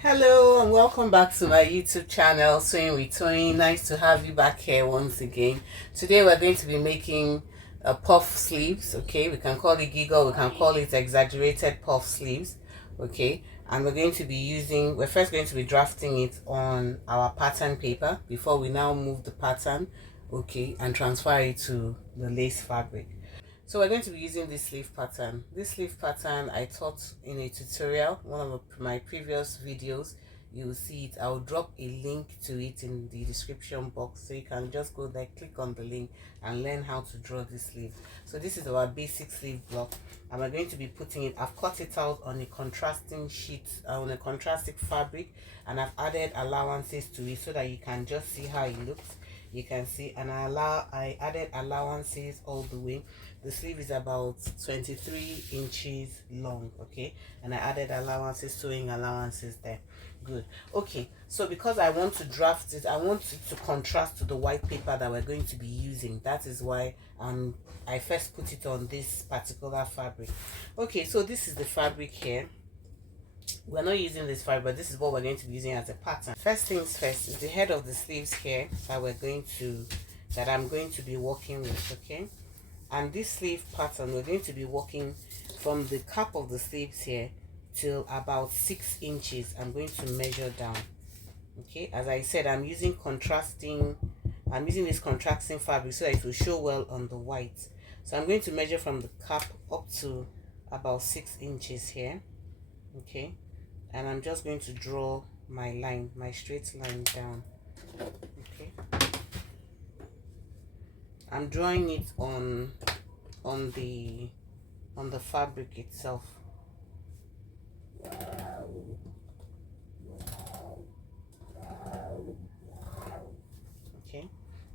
Hello and welcome back to my YouTube channel, Sewing with Tony. Nice to have you back here once again. Today we're going to be making puff sleeves. Okay, we can call it giggle, we can call it exaggerated puff sleeves. Okay, and we're first going to be drafting it on our pattern paper before we now move the pattern, okay, and transfer it to the lace fabric. So we're going to be using this sleeve pattern. This sleeve pattern I taught in a tutorial, one of my previous videos. You will see it. I'll drop a link to it in the description box, so you can just go there, click on the link and learn how to draw this sleeve. So this is our basic sleeve block, and we're going to be putting it, I've cut it out on a contrasting sheet, on a contrasting fabric, and I've added allowances to it so that you can just see how it looks. You can see, and I added allowances all the way. The sleeve is about 23 inches long, okay, and I added allowances, sewing allowances there. Good. Okay, so because I want to draft it, I want it to contrast to the white paper that we're going to be using. That is why I first put it on this particular fabric. Okay, so this is the fabric here. We're not using this fabric, but this is what we're going to be using as a pattern. First things first is the head of the sleeves here that I'm going to be working with, okay. And this sleeve pattern, we're going to be working from the cap of the sleeves here till about 6 inches. I'm going to measure down, okay. As I said, I'm using this contrasting fabric so that it will show well on the white. So I'm going to measure from the cap up to about 6 inches here, okay. And I'm just going to draw my line, my straight line down, okay. I'm drawing it on the fabric itself. Okay,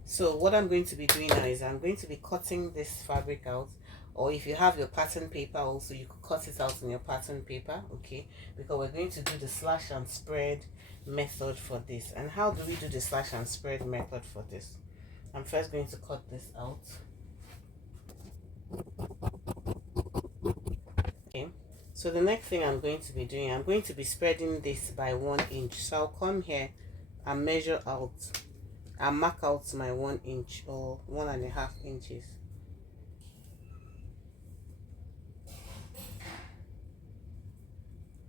so what I'm going to be doing now is I'm going to be cutting this fabric out, or if you have your pattern paper also, you could cut it out on your pattern paper, okay, because we're going to do the slash and spread method for this. And how do we do the slash and spread method for this? I'm first going to cut this out. Okay, so the next thing I'm going to be doing, I'm going to be spreading this by 1 inch. So I'll come here and measure out and mark out my 1 inch or 1.5 inches.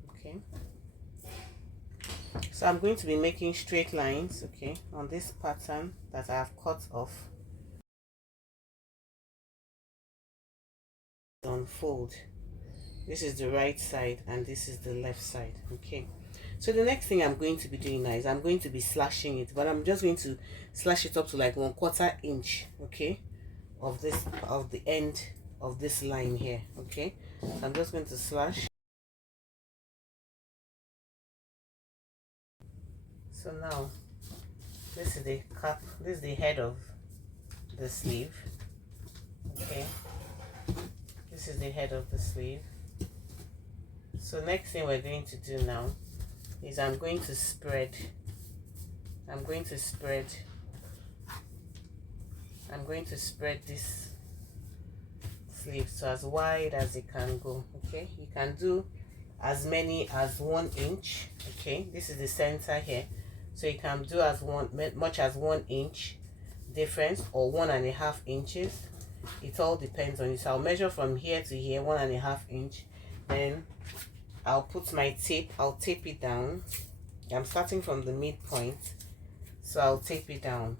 Okay, so I'm going to be making straight lines, okay, on this pattern that I have cut off. Unfold. This is the right side and this is the left side, okay. So the next thing I'm going to be doing now is I'm going to be slashing it, but I'm just going to slash it up to like 1/4 inch, okay, of the end of this line here, okay. So I'm just going to slash. So now this is the cap, this is the head of the sleeve, okay. This is the head of the sleeve. So next thing we're going to do now is I'm going to spread this sleeve so as wide as it can go, okay. You can do as many as 1 inch, okay. This is the center here, so you can do as much as 1 inch difference or 1.5 inches. It all depends on you. So I'll measure from here to here, 1.5 inch. Then I'll put my tape, I'll tape it down. I'm starting from the midpoint, so I'll tape it down,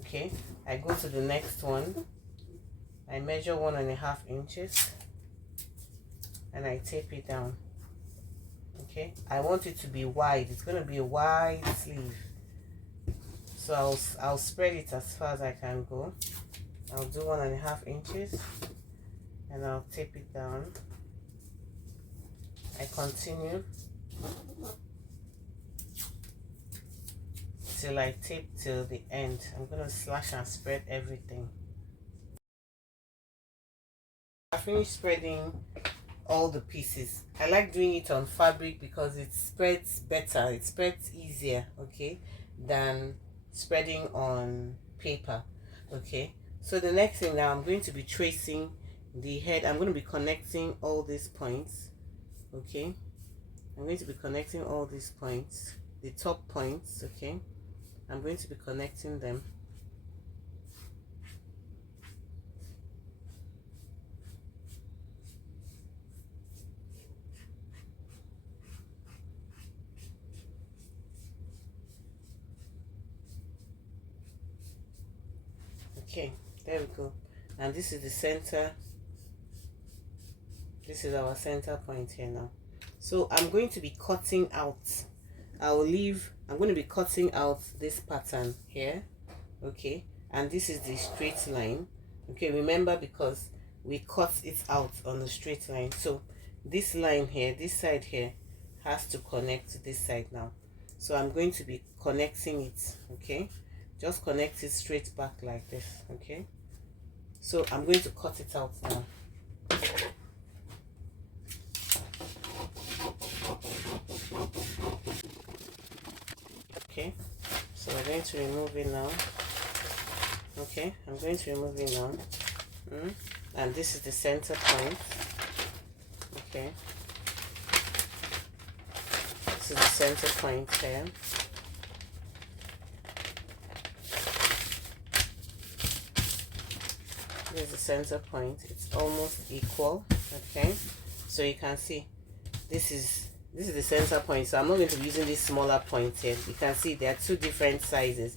okay. I go to the next one, I measure 1.5 inches and I tape it down, okay. I want it to be wide, it's going to be a wide sleeve, so I'll spread it as far as I can go. I'll do 1.5 inches and I'll tape it down. I continue till I tape till the end. I'm going to slash and spread everything. I finished spreading all the pieces. I like doing it on fabric because it spreads better, it spreads easier, okay, than spreading on paper, okay. So the next thing now, I'm going to be tracing the head. I'm going to be connecting all these points, okay. I'm going to be connecting all these points, the top points, okay? I'm going to be connecting them. Okay, there we go. And this is the center. This is our center point here now. So I'm going to be cutting out. I'm going to be cutting out this pattern here. Okay, and this is the straight line. Okay, remember, because we cut it out on the straight line. So this line here, this side here, has to connect to this side now. So I'm going to be connecting it. Okay, just connect it straight back like this. Okay, so I'm going to cut it out now. Okay, so we're going to remove it now. Okay, I'm going to remove it now. And this is the center point. Okay, this is the center point here. This is the center point. It's almost equal. Okay, so you can see this is the center point. So I'm not going to be using this smaller point here. You can see there are two different sizes.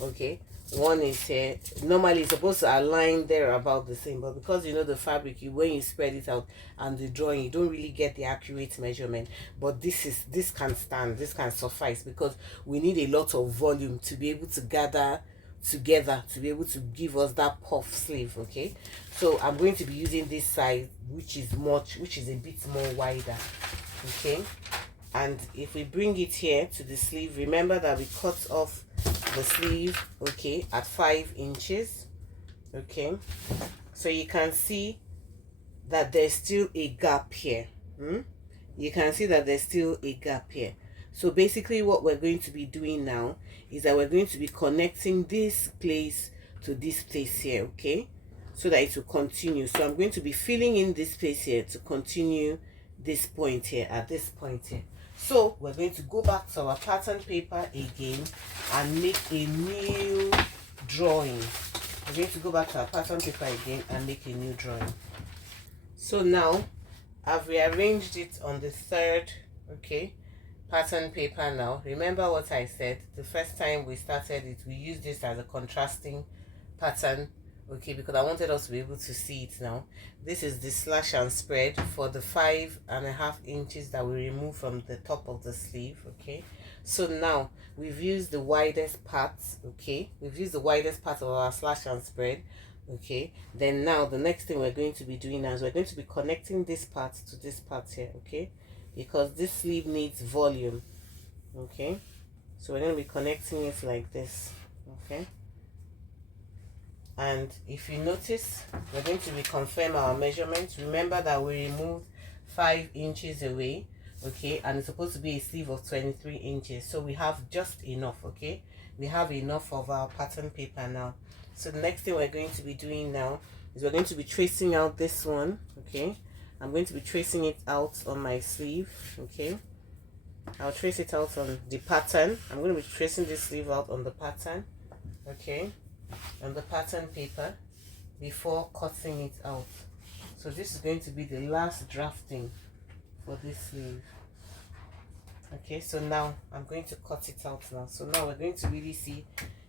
Okay, one is here. Normally it's supposed to align there about the same, but because you know the fabric, when you spread it out and the drawing, you don't really get the accurate measurement. But this can stand, this can suffice, because we need a lot of volume to be able to gather together to be able to give us that puff sleeve. Okay, so I'm going to be using this size, which is a bit more wider. Okay, and if we bring it here to the sleeve, remember that we cut off the sleeve, okay, at 5 inches. Okay, so you can see that there's still a gap here. You can see that there's still a gap here. So basically what we're going to be doing now is that we're going to be connecting this place to this place here, okay, so that it will continue. So I'm going to be filling in this place here to continue this point here, at this point here. So we're going to go back to our pattern paper again and make a new drawing. We're going to go back to our pattern paper again and make a new drawing. So now I've rearranged it on the third, okay, pattern paper now. Remember what I said the first time we started it, we used this as a contrasting pattern, okay, because I wanted us to be able to see it now. This is the slash and spread for the 5.5 inches that we remove from the top of the sleeve. Okay, so now we've used the widest part. Okay, we've used the widest part of our slash and spread. Okay, then now the next thing we're going to be doing now is we're going to be connecting this part to this part here. Okay, because this sleeve needs volume. Okay, so we're going to be connecting it like this. Okay, and if you notice, we're going to reconfirm our measurements. Remember that we removed 5 inches away, okay, and it's supposed to be a sleeve of 23 inches, so we have just enough. Okay, we have enough of our pattern paper now. So the next thing we're going to be doing now is we're going to be tracing out this one. Okay, I'm going to be tracing it out on my sleeve. Okay, I'll trace it out on the pattern. I'm going to be tracing this sleeve out on the pattern, okay, on the pattern paper, before cutting it out. So this is going to be the last drafting for this sleeve. Okay, so now I'm going to cut it out now. So now we're going to really see,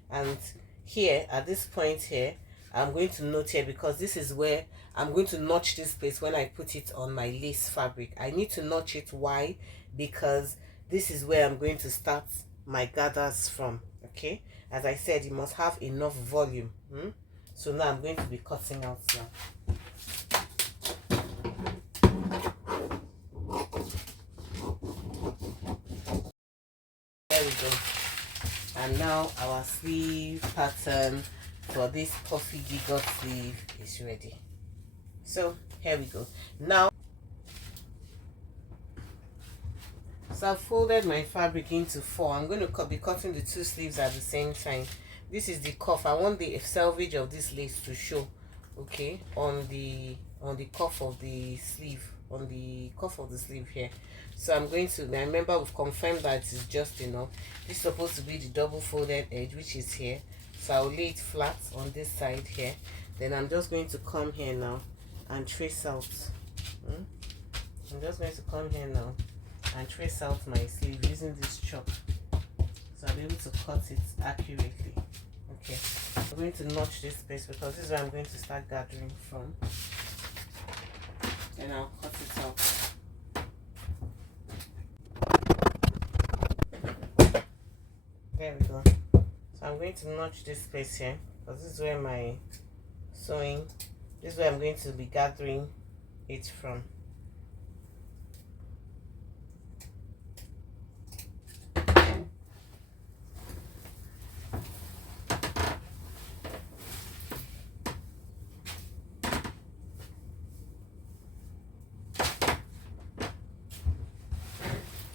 and here at this point here, I'm going to note here, because this is where I'm going to notch this place when I put it on my lace fabric. I need to notch it. Why? Because this is where I'm going to start my gathers from. Okay, as I said, you must have enough volume. So now I'm going to be cutting out now. There we go. And now our sleeve pattern for this Puffy Gigot sleeve is ready. So here we go. Now, so I've folded my fabric into 4. I'm going to be cutting the 2 sleeves at the same time. This is the cuff. I want the selvage of this lace to show, okay, on the cuff of the sleeve, on the cuff of the sleeve here. So I'm going to, I remember we've confirmed that it's just enough. This is supposed to be the double folded edge, which is here. So I'll lay it flat on this side here. Then I'm just going to come here now and trace out. I'm just going to come here now and trace out my sleeve using this chalk. So I'll be able to cut it accurately. Okay, I'm going to notch this space because this is where I'm going to start gathering from. And I'll cut it out. There we go. So I'm going to notch this space here because this is where my sewing, this is where I'm going to be gathering it from.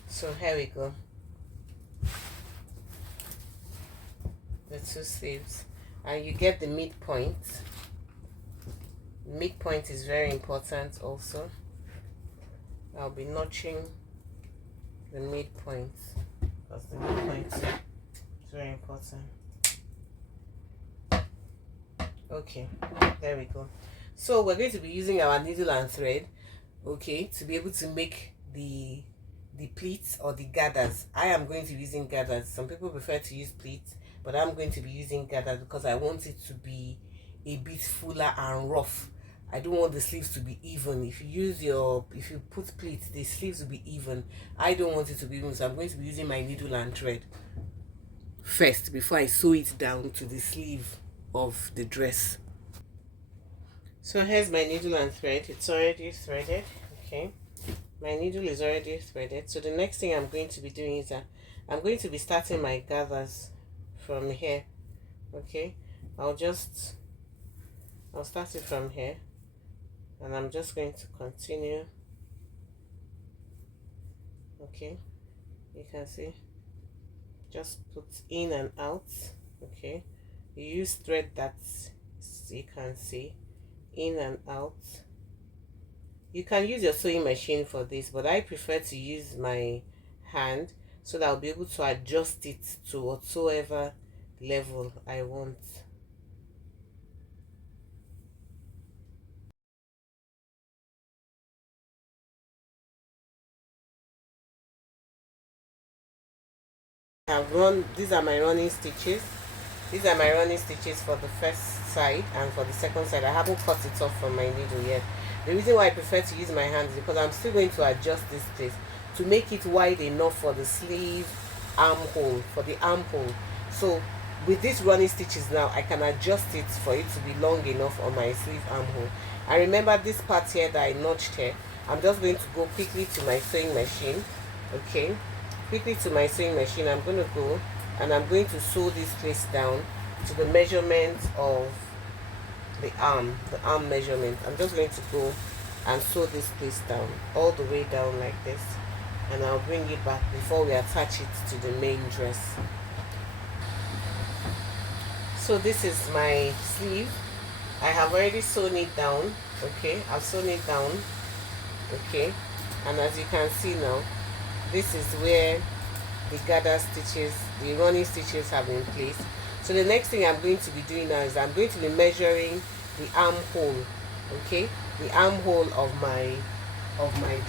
So here we go. The two sleeves, and you get the midpoint. Midpoint is very important also. I'll be notching the midpoint because the midpoint is very important. Okay, there we go. So we're going to be using our needle and thread, okay, to be able to make the pleats or the gathers. I am going to be using gathers. Some people prefer to use pleats, but I'm going to be using gathers because I want it to be a bit fuller and rough. I don't want the sleeves to be even. If you put pleats, the sleeves will be even. I don't want it to be even, so I'm going to be using my needle and thread first before I sew it down to the sleeve of the dress. So here's my needle and thread. It's already threaded. Okay, my needle is already threaded. So the next thing I'm going to be doing is that I'm going to be starting my gathers from here. Okay, I'll start it from here, and I'm just going to continue. Okay, you can see, just put in and out. Okay, you use thread that you can see in and out. You can use your sewing machine for this, but I prefer to use my hand so that I'll be able to adjust it to whatsoever level I want. These are my running stitches. These are my running stitches for the first side, and for the second side I haven't cut it off from my needle yet. The reason why I prefer to use my hands is because I'm still going to adjust this place to make it wide enough for the sleeve armhole, for the armhole. So with these running stitches now, I can adjust it for it to be long enough on my sleeve armhole. And remember this part here that I notched here, I'm just going to go quickly to my sewing machine. Okay, quickly to my sewing machine, I'm going to go and I'm going to sew this place down to the measurement of the arm measurement. I'm just going to go and sew this place down all the way down like this, and I'll bring it back before we attach it to the main dress. So this is my sleeve. I have already sewn it down. Okay, I've sewn it down. Okay, and as you can see now, this is where the gather stitches, the running stitches have been placed. So the next thing I'm going to be doing now is I'm going to be measuring the armhole. Okay, the armhole of my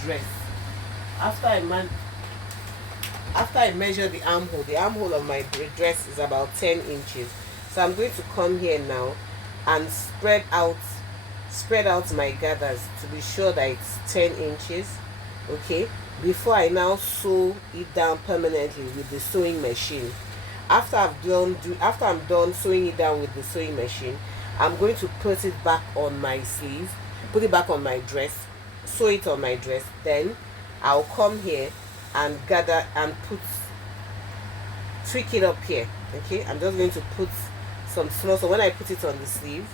dress. After I measure the armhole of my dress is about 10 inches. So I'm going to come here now and spread out my gathers to be sure that it's 10 inches. Okay, before I now sew it down permanently with the sewing machine. After I'm done sewing it down with the sewing machine, I'm going to put it back on my sleeve, put it back on my dress, sew it on my dress. Then I'll come here and gather and tweak it up here. Okay, I'm just going to put some small, so when I put it on the sleeve,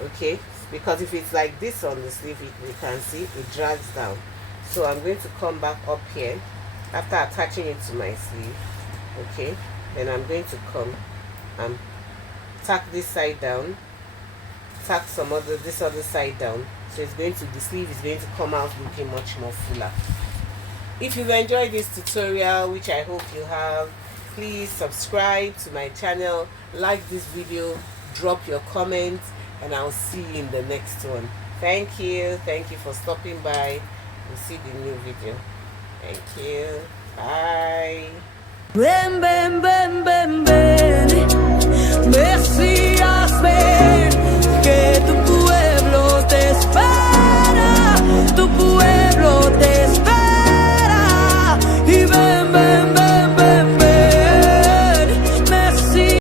okay, because if it's like this on the sleeve, you can see it drags down. So I'm going to come back up here after attaching it to my sleeve. Okay, then I'm going to come and tack this side down, tack this other side down. So it's going to, the sleeve is going to come out looking much more fuller. If you've enjoyed this tutorial, which I hope you have, please subscribe to my channel, like this video, drop your comments, and I'll see you in the next one. Thank you for stopping by. We'll see the new video. Thank you. Bye.